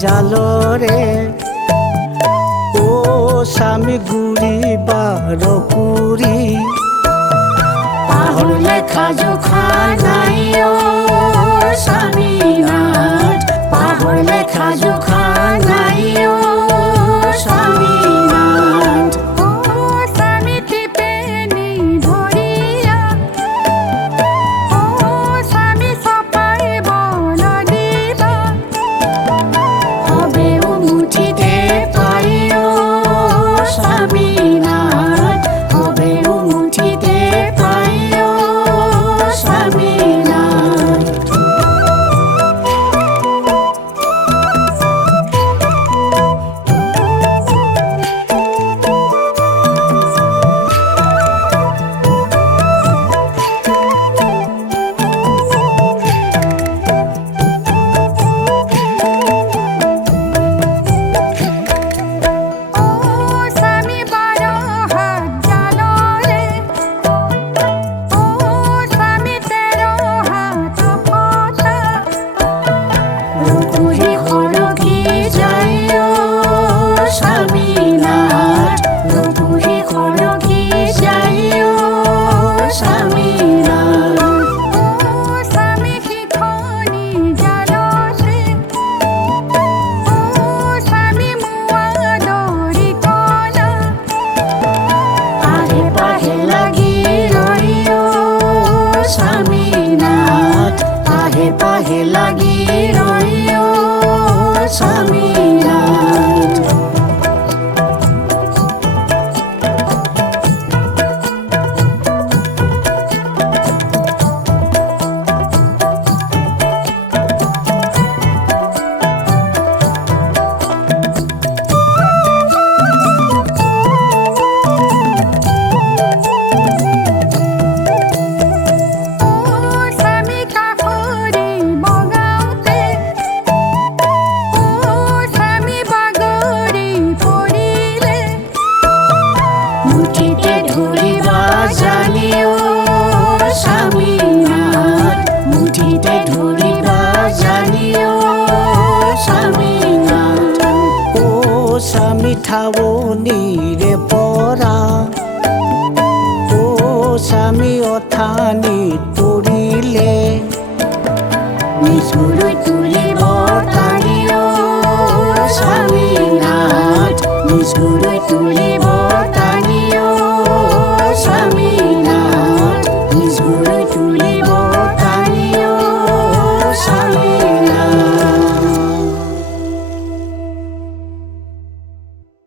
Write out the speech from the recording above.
জালরে ও স্বামী গুড়ি বারকুরি পাহর লেখা জোখা নাই ও স্বামীনাথ পাহর লেখা জোখা নাই ও স্বামীনাথ ও স্বামী টিপেনি ধরিয়া ও স্বামী সপাই বল দিবা হবে ও মুঠিতে পাই ও স্বামীনাথ হবে ও মুঠিতে পাই ও স্বামীনাথ পাহে লাগি রইও স্বামীনাথ মুঠিতে ধরিবা জানিও স্বামীনাথ মুঠিতে ধরিবা জানিও স্বামীনাথ ও স্বামী ঠাৱনিৰে পৰা ও স্বামী অথানি তৰিলে নিজুৰৈ তুলিব টানিও স্বামীনাথ নিজুৰৈ তুলি